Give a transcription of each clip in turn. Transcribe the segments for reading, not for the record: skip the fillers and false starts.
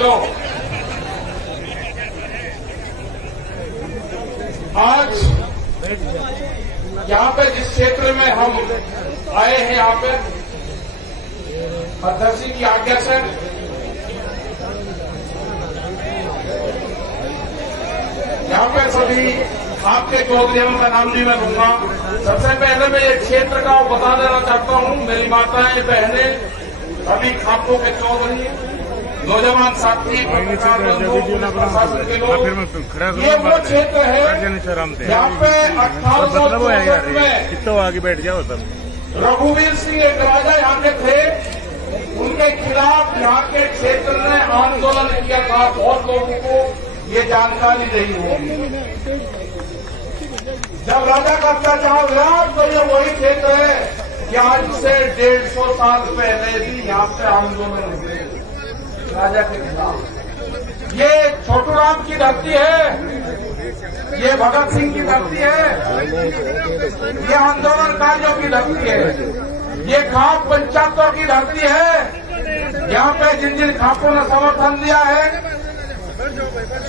तो आज यहाँ पे जिस क्षेत्र में हम आए हैं, यहाँ पे अध्यक्ष की आज्ञा से यहाँ पे सभी आपके चौधरीयों का नाम नहीं मैं लूंगा। सबसे पहले मैं ये क्षेत्र का बता देना चाहता हूँ। मेरी माताएं बहनें सभी खापों के चौधरी, नौजवान साथी, पत्रकार बंधु, प्रशासन के लोग, ये वो क्षेत्र है यहाँ पे 1864 में आगे बैठ जाओ सब। रघुवीर सिंह एक राजा यहाँ के थे, उनके खिलाफ यहाँ के क्षेत्र ने आंदोलन किया था। बहुत लोगों को ये जानकारी नहीं होगी। जब राजा का अत्याचार हुआ तो ये वही क्षेत्र है कि आज से 150 साल पहले भी यहाँ पे आंदोलन हुए राजा के खिलाफ। ये छोटू राम की धरती है, ये भगत सिंह की धरती है, ये आंदोलनकारियों की धरती है, ये खाप पंचायतों की धरती है। यहाँ पे जिन जिन खापों ने समर्थन दिया है,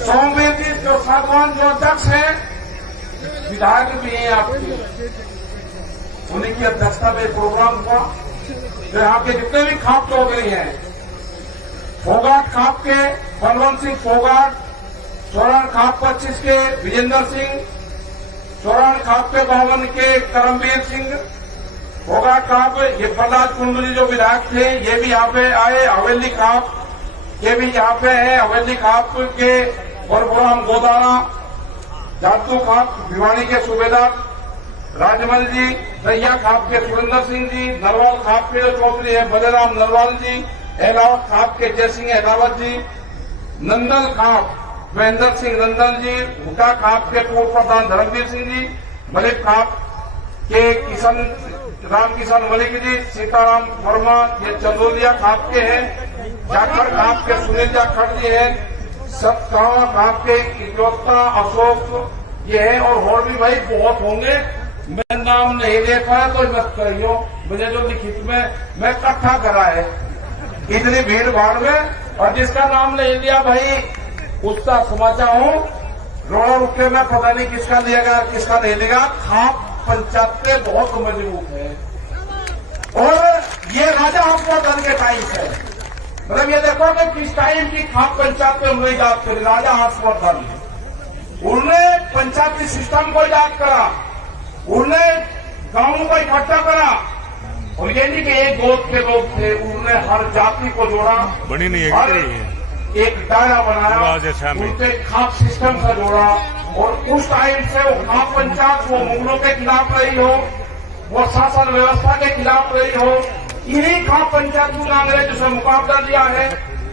सोमवीर जी जो साधवान जो अध्यक्ष हैं, विधायक भी हैं आपके, उन्हीं की अध्यक्षता में प्रोग्राम हुआ। जो यहाँ के जितने भी खाप चौधरी हैं, फोगाट खाप के बलवंत सिंह फोगाट, चौरान खाप 25 के विजेंद्र सिंह, चौरान खाप के 52 के करमवीर सिंह, फोगाट खाप ये प्रहलाद कुंडली जो विधायक थे ये भी यहाँ पे आए। हवेली खाप ये भी यहाँ पे है, हवेली खाप के परशुराम गोदारा, जातू खाप भिवानी के सूबेदार राजमल जी, रैया खाप के सुरेंद्र सिंह जी, नरवाल खाप के जो चौधरी है बलराम नरवाल जी, एलावत खाप के जयसिंह एलावत जी, नंदल खाप महेंद्र सिंह नंदल जी, हुटा खाप के पूर्व प्रधान धर्मवीर सिंह जी, मलिक खाप के राम किशन मलिक जी, सीताराम वर्मा ये चंदोलिया खाप के हैं, जाखड़ खाप के सुनील जाखड़ जी हैं, सतगावा खाप के इजोत्ता अशोक ये है, और भी भाई बहुत होंगे। मैं नाम नहीं देखा है तो मत करियो, मुझे जो लिखित में मैं इकट्ठा करा है इतनी भीड़ भाड़ में, और जिसका नाम नहीं लिया भाई उसका समाचा हूं रोड़ा उठ के मैं पता नहीं किसका लिएगा किसका नहीं लेगा। खाप पंचायत पे बहुत मजबूत है, और ये राजा हर्षवर्धन के टाइम से, मतलब ये देखो कि किस टाइम की खाप पंचायत पे हमने याद करी। राजा हर्षवर्धन उन्होंने पंचायती सिस्टम को याद करा, उन्होंने गांवों को इकट्ठा करा, और ये नहीं कि एक गोद के लोग थे, उन्होंने हर जाति को जोड़ा, बनी नहीं है, एक दायरा बनाया, उनके खाप सिस्टम से जोड़ा। और उस टाइम से वो खाप पंचायत वो मुगलों के खिलाफ रही हो, वो शासन व्यवस्था के खिलाफ रही हो, इन्हीं खाप पंचायतों ने अंग्रेजों से मुकाबला दिया है,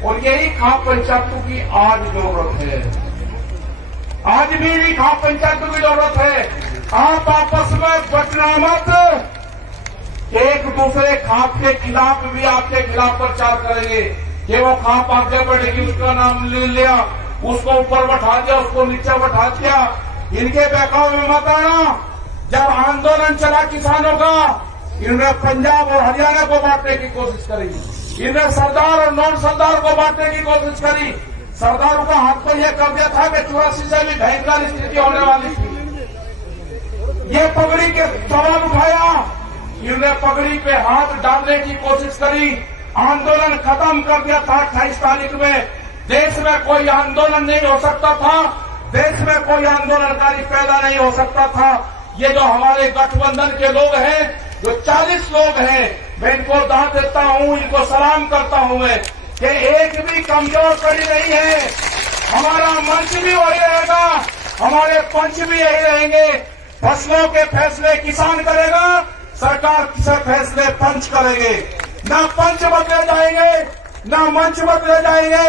और यही खाप पंचायतों की आज जरूरत है। आज भी इन्हीं खाप पंचायतों की जरूरत है। आप आपस में बचना मत, एक दूसरे खाप के खिलाफ भी आपके खिलाफ प्रचार करेंगे कि वो खाप आगे बढ़ेगी, उसका नाम ले लिया, उसको ऊपर बैठा दिया, उसको नीचे बैठा दिया। इनके बहकाव में मत आना। जब आंदोलन चला किसानों का, इन्होंने पंजाब और हरियाणा को बांटने की कोशिश करी, इन्होंने सरदार और नॉन सरदार को बांटने की कोशिश करी। सरदारों का हाथ पर यह कर दिया था कि 84 से भी भयंकर स्थिति होने वाली थी। ये पगड़ी के सवाल उठाया, इन्होंने पगड़ी पे हाथ डालने की कोशिश करी, आंदोलन खत्म कर दिया था। 28 तारीख में देश में कोई आंदोलन नहीं हो सकता था, देश में कोई आंदोलनकारी पैदा नहीं हो सकता था। ये जो हमारे गठबंधन के लोग हैं, जो 40 लोग हैं, मैं इनको दाद देता हूं, इनको सलाम करता हूं मैं कि एक भी कमजोर कड़ी नहीं है। हमारा मंच भी वही रहेगा, हमारे पंच भी यही रहेंगे। फसलों के फैसले किसान करेगा, सरकार से फैसले पंच करेंगे। ना पंच बदले जाएंगे, ना मंच बदले जाएंगे।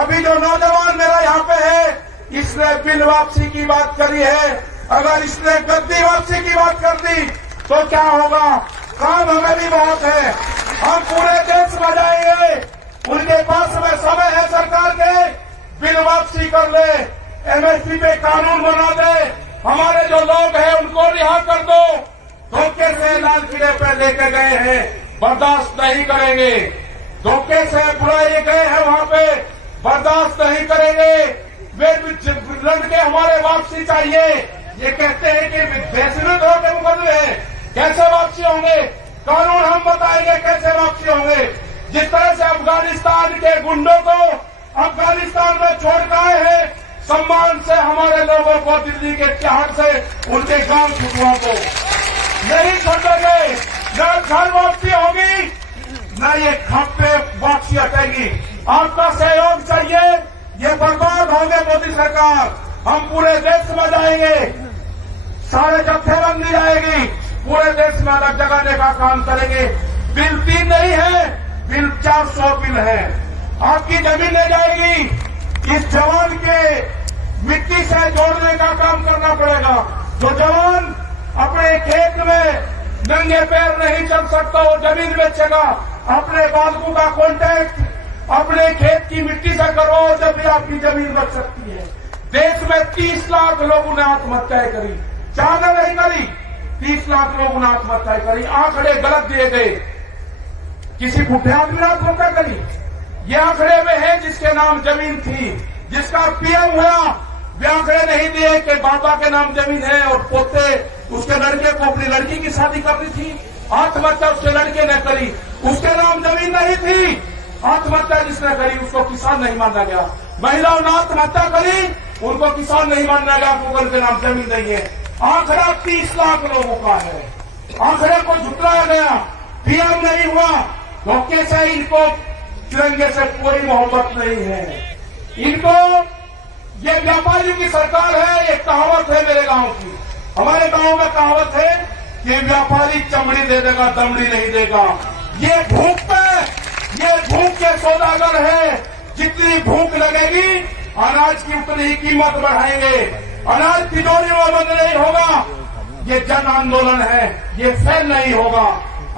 अभी जो नौजवान मेरा यहाँ पे है, इसने बिल वापसी की बात करी है। अगर इसने गद्दी वापसी की बात कर दी तो क्या होगा? काम हमें भी बहुत है, हम पूरे देश में जाएंगे। उनके पास में समय है सरकार के, बिल वापसी कर ले, एमएसपी पे कानून बना दे, हमारे जो लोग हैं उनको रिहा कर दो। धोखे से लाल किले पे लेके गए हैं, बर्दाश्त नहीं करेंगे। धोखे से बुलाए गए हैं वहां पे, बर्दाश्त नहीं करेंगे। वे लड़के हमारे वापसी चाहिए। ये कहते हैं कि बेसुध होकर मुकदमे हैं, कैसे वापसी होंगे? कानून हम बताएंगे कैसे वापसी होंगे। जिस तरह से अफगानिस्तान के गुंडों को अफगानिस्तान में छोड़ कर आए हैं, सम्मान से हमारे लोगों को दिल्ली के तिहाड़ से उनके गांव छुटुओं को नहीं छोड़ेंगे। न घर वापसी होगी, न ये खप्पे वापसी हटेगी। आपका सहयोग चाहिए। ये बर्बाद होंगे मोदी सरकार। हम पूरे देश में जाएंगे, सारे जत्थेबंदी जाएगी, पूरे देश में अलग जगाने का काम करेंगे। बिल 3 नहीं है, बिल 400 बिल है। आपकी जमीन ले जाएगी। इस जवान के मिट्टी से जोड़ने का काम करना पड़ेगा। जो जवान अपने खेत में नंगे पैर नहीं चल सकता, वो जमीन बेचेगा। अपने बालकों का कॉन्टैक्ट अपने खेत की मिट्टी से करो, जब भी आपकी जमीन बच सकती है। देश में 30 लाख लोगों ने आत्महत्याएं करी, ज्यादा नहीं करी, 30 लाख लोगों ने आत्महत्याएं करी। आंकड़े गलत दिए गए, किसी बुढ़े आदमी ने आत्महत्या करी। ये आंकड़े में है जिसके नाम जमीन थी, जिसका पीएम हुआ। वे आंकड़े नहीं दिए कि बाबा के नाम जमीन है और पोते उसके लड़के को अपनी लड़की की शादी करनी थी, आत्महत्या उसके लड़के ने करी, उसके नाम जमीन नहीं थी। आत्महत्या जिसने करी उसको किसान नहीं माना गया। महिलाओं ने आत्महत्या करी, उनको किसान नहीं माना गया, गूगल के नाम जमीन नहीं है। आंकड़ा 30 लाख लोगों का है। आंकड़े को झुटलाया गया, पीएम नहीं हुआ। धोखे से इनको तिरंगे से कोई मोहब्बत नहीं है। इनको ये व्यापारियों की सरकार है। ये कहावत है मेरे गांव की, हमारे गांव में कहावत है कि व्यापारी चमड़ी दे देगा, दमड़ी नहीं देगा। ये भूख पे, ये भूख के सौदागर है। जितनी भूख लगेगी अनाज की उतनी ही कीमत बढ़ाएंगे। अनाज तिजोरी में बंद नहीं होगा। ये जन आंदोलन है, ये फेल नहीं होगा।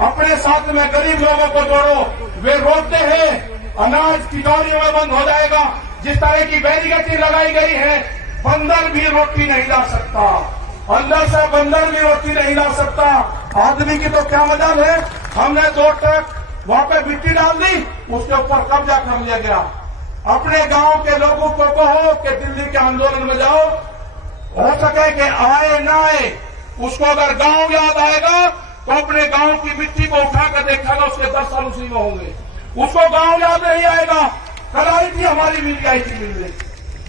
अपने साथ में गरीब लोगों को जोड़ो। वे रोते हैं, अनाज तिजोरी में बंद हो जाएगा। जिस तरह की बैरिकेड लगाई गई है, बंदर भी रोटी नहीं ला सकता, अंदर से बंदर भी रोटी नहीं ला सकता। आदमी की तो क्या मजाल है। हमने 2 ट्रक वहां पे मिट्टी डाल दी, उसके ऊपर कब्जा कर लिया गया। अपने गांव के लोगों को कहो कि दिल्ली के आंदोलन में जाओ, हो सके कि आए ना आए, उसको अगर गांव याद आएगा तो अपने गांव की मिट्टी को उठाकर देखेगा, उसके 10 साल उसी में होंगे। उसको गांव याद नहीं आएगा। कल आई थी हमारी मिल आई थी मिलने,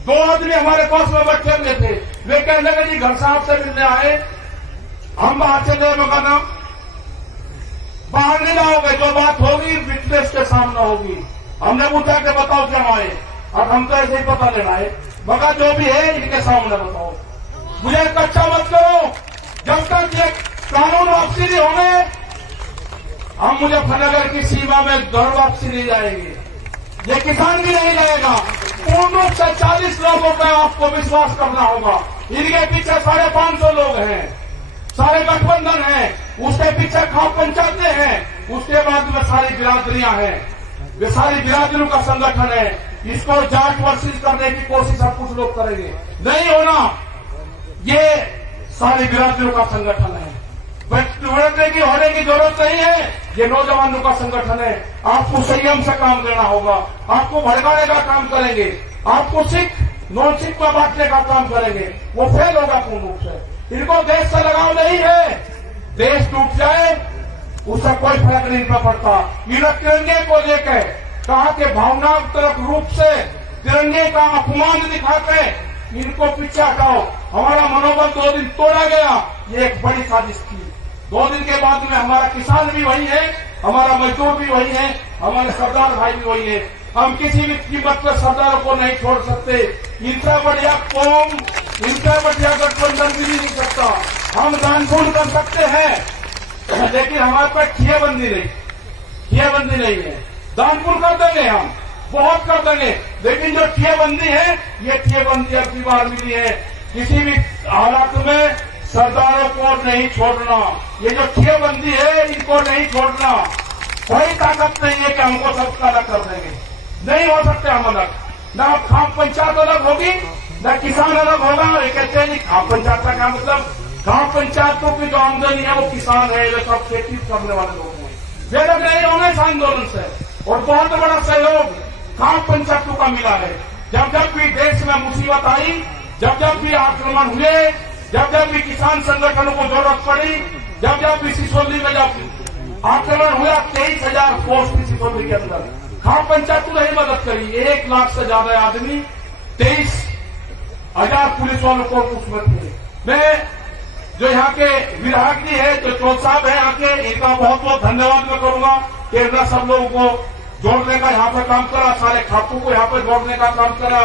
2 आदमी हमारे पास में बैठे हुए थे। वे कहने लगे जी घर साहब से मिलने आए, हम बाहर चले गए। मगर नाम बाहर नहीं लाओगे, जो बात होगी विटनेस के सामने होगी। हमने पूछा कि बताओ क्या आए, अब हम तो ऐसे ही पता लेना है। मगर जो भी है इनके सामने बताओ, मुझे कच्चा मत करो। जब तक ये कानून वापसी नहीं होंगे, हम मुजफ्फरनगर की सीमा में घर वापसी नहीं जाएंगे। ये किसान भी नहीं जाएगा। पूर्ण रूप से 40 लोगों पर आपको विश्वास करना होगा। इनके पीछे 550 लोग हैं, सारे गठबंधन हैं, उसके पीछे खाप पंचायतें हैं, उसके बाद में सारी बिरादरियां हैं। वे सारी बिरादरियों का संगठन है। इसको जांच वर्षिश करने की कोशिश अब कुछ लोग करेंगे, नहीं होना। ये सारी बिरादरियों का संगठन है। होने की जरूरत नहीं है। ये नौजवानों का संगठन है। आपको संयम से काम लेना होगा। आपको भड़काने का काम करेंगे, आपको सिख नॉन सिख में बांटने का काम करेंगे, वो फेल होगा पूर्ण रूप से। इनको देश से लगाव नहीं है। देश टूट जाए उससे कोई फर्क नहीं पड़ता। इन तिरंगे को लेकर कहा कि भावनात्मक रूप से तिरंगे का अपमान दिखाते इनको पीछे हटाओ। हमारा मनोबल 2 दिन तोड़ा गया, ये एक बड़ी साजिश थी। 2 दिन के बाद में हमारा किसान भी वही है, हमारा मजदूर भी वही है, हमारे सरदार भाई भी वही है। हम किसी भी कीमत पर सरदारों को नहीं छोड़ सकते। इनसे बढ़िया कौम, इनसे बढ़िया गठबंधन भी नहीं सकता। हम दानपुर कर सकते हैं, लेकिन हमारे पास खियाबंदी नहीं है। दानपुर कर देंगे, हम बहुत कर देंगे, लेकिन जो खियाबंदी है, ये खियाबंदी अब की बार मिली है। किसी भी हालात में सरदारों को नहीं छोड़ना। ये जो खियाबंदी है, इनको नहीं छोड़ना। कोई ताकत नहीं है कि हमको सबका अलग कर देंगे, नहीं हो सकते हम अलग। न खाप पंचायत अलग होगी, न किसान अलग होगा। ये कहते हैं खाप पंचायत का क्या मतलब? खाप पंचायतों की जो आमदनी है वो किसान है, वे सब खेती करने वाले लोग हैं। वे लोग नहीं होंगे इस आंदोलन से। और बहुत बड़ा सहयोग खाप पंचायतों का मिला है। जब जब भी देश में मुसीबत आई, जब जब भी आक्रमण हुए, जब जब भी किसान संगठनों को जरूरत पड़ी, जब जब भी सिसोली में जब आक्रमण हुआ 23,000 पोस्ट थी सिसोली के अंदर, खाप पंचायतों ने ही मदद करी। 1 लाख से ज्यादा आदमी, 23,000 पुलिस वालों को उसमें थे। मैं जो यहाँ के विधायक जी है, जो चौथ साहब है यहाँ के, इनका बहुत बहुत धन्यवाद मैं करूंगा कि इन्होंने सब लोगों को जोड़ने का यहाँ पर काम करा, सारे खातों को यहाँ पर जोड़ने का काम करा।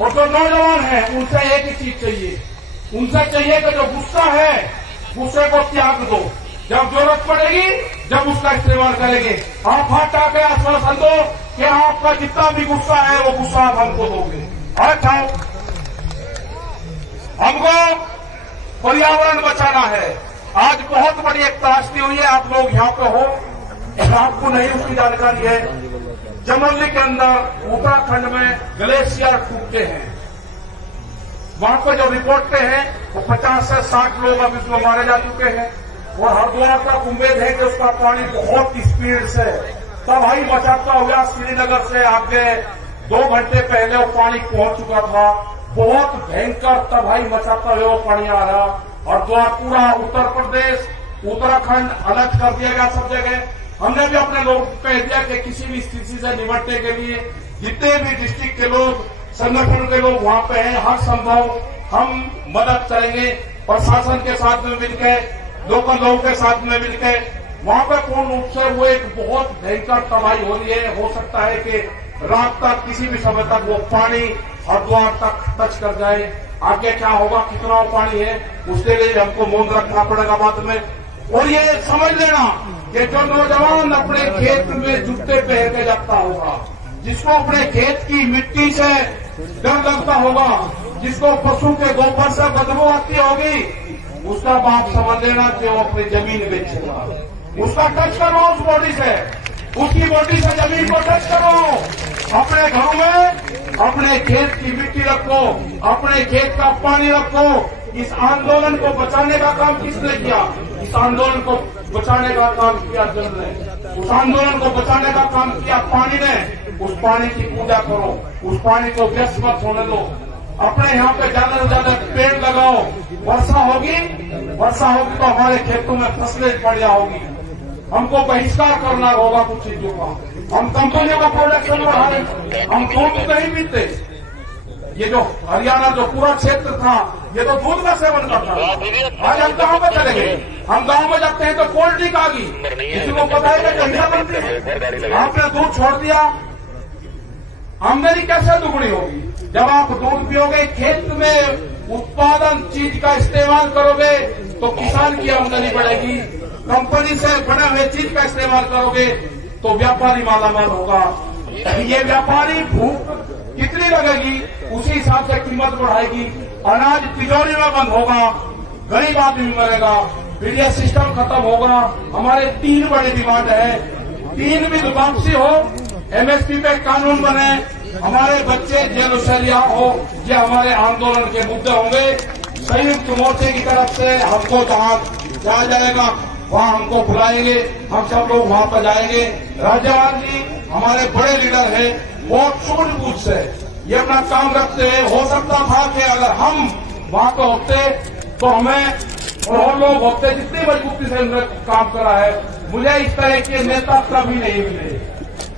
और जो नौजवान है उनसे एक ही चीज चाहिए, उनसे चाहिए कि जो गुस्सा है, गुस्से को त्याग दो। जब जरूरत पड़ेगी जब उसका इस्तेमाल करेंगे। आप हाथ आके आश्वासन दो कि आपका जितना भी गुस्सा है वो गुस्सा आप हमको दोगे। अच्छा, हमको पर्यावरण बचाना है। आज बहुत बड़ी एक त्रासदी हुई है, आप लोग यहाँ पे हो, आपको नहीं उसकी जानकारी है। जमोली के अंदर उत्तराखंड में ग्लेशियर टूटते हैं, वहां पर जो रिपोर्टें हैं वो 50 से 60 लोग अभी उसमें मारे जा चुके हैं। और हरिद्वार का उम्मीद है कि उसका पानी बहुत स्पीड से तबाही मचाता हुआ श्रीनगर से आगे 2 घंटे पहले वो पानी पहुंच चुका था। बहुत भयंकर तबाही मचाता हुआ वो पानी आ रहा। और पूरा उत्तर प्रदेश, उत्तराखंड अलर्ट कर दिया गया सब जगह। हमने भी अपने लोग कह दिया कि किसी भी स्थिति से निपटने के लिए जितने भी डिस्ट्रिक्ट के लोग, संगठन के लोग वहां पे हैं, हर संभव हम मदद करेंगे। प्रशासन के साथ में मिलकर, लोकल लोगों के साथ में मिलकर वहां पर पूर्ण रूप से वो एक बहुत भयंकर तबाही हो रही है। हो सकता है कि रात तक, किसी भी समय तक वो पानी हरिद्वार तक टच कर जाए। आगे क्या होगा, कितना वो पानी है, उसके लिए हमको मौन रखना पड़ेगा बाद में। और ये समझ लेना कि जो नौजवान अपने खेत में जूते पहन के जाता होगा, जिसको अपने खेत की मिट्टी से डर लगता होगा, जिसको पशु के गोबर से बदबू आती होगी, उसका बाप समझ लेना कि वो अपनी जमीन बेचेगा। उसका टच करो उस बॉडी से, उसकी बॉडी से जमीन को टच करो। अपने घरों में अपने खेत की मिट्टी रखो, अपने खेत का पानी रखो। इस आंदोलन को बचाने का काम किसने किया? इस आंदोलन को बचाने का काम किया जल ने, उस आंदोलन को बचाने का काम किया पानी ने। उस पानी की पूजा करो, उस पानी को व्यस्त मत होने दो। अपने यहाँ पे ज्यादा से ज्यादा पेड़ लगाओ। वर्षा होगी तो हमारे खेतों में फसलें बढ़िया होगी। हमको बहिष्कार करना होगा कुछ चीजों का। हम कंपनियों का प्रोडक्शन बढ़ाएं, हम दूध नहीं पीते। ये जो हरियाणा जो पूरा क्षेत्र था, ये तो दूध का सेवन करता था। आज हम कहाँ पर चले गए? हम गांव में जाते हैं तो कोल्ड ड्रिंक आ गई, किसी को पता है कि ठंडा बनती है। आपने दूध छोड़ दिया, आमदनी कैसे दुगनी होगी? जब आप दूध पियोगे, खेत में उत्पादन चीज का इस्तेमाल करोगे तो किसान की आमदनी बढ़ेगी। कंपनी से बने हुए चीज का इस्तेमाल करोगे तो व्यापारी मालामाल होगा। ये व्यापारी भूख कितनी लगेगी उसी हिसाब से कीमत बढ़ाएगी। अनाज तिजोरी में बंद होगा, गरीब आदमी मरेगा, फिर यह सिस्टम खत्म होगा। हमारे 3 बड़ी डिमांड है, 3 भी वापसी हो, एमएसपी पे कानून बने, हमारे बच्चे जेल से रिहा हो। ये हमारे आंदोलन के मुद्दे होंगे। संयुक्त मोर्चे की तरफ से हमको जहां जाया जाएगा वहां हमको बुलाएंगे, हम सब लोग वहां पर जाएंगे। राज्यपाल जी हमारे बड़े लीडर हैं, बहुत सूझबूझ से ये अपना काम रखते हैं। हो सकता था कि अगर हम वहां पे होते तो हमें और लोग होते, जितनी मजबूती से उन्होंने काम करा है। मुझे इस तरह के नेता कभी नहीं मिले।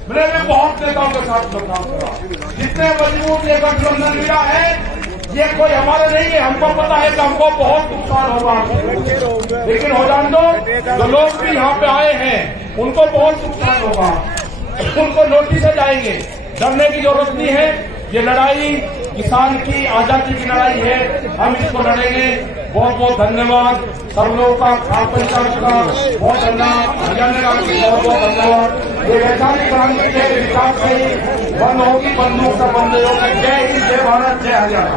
मैंने भी बहुत नेताओं के साथ में काम करा, जितने मजबूत ये गठबंधन मिला है, ये कोई हमारे नहीं है। हमको पता है कि हमको बहुत नुकसान होगा, लेकिन हो जान दो, जो लोग भी यहाँ पे आए हैं उनको बहुत नुकसान होगा, उनको नोटिस जाएंगे। डरने की जरूरत नहीं है। ये लड़ाई किसान की आजादी की लड़ाई है, हम इसको लड़ेंगे। बहुत बहुत धन्यवाद सब लोगों का, खाप पंचायत का बहुत धन्यवाद, हरियाणा का बहुत बहुत धन्यवाद। ये वैचारिक क्रांति के विकास से बंद होगी, बंदूक से बंद होगी। जय हिंद, जय भारत, जय हरियाणा।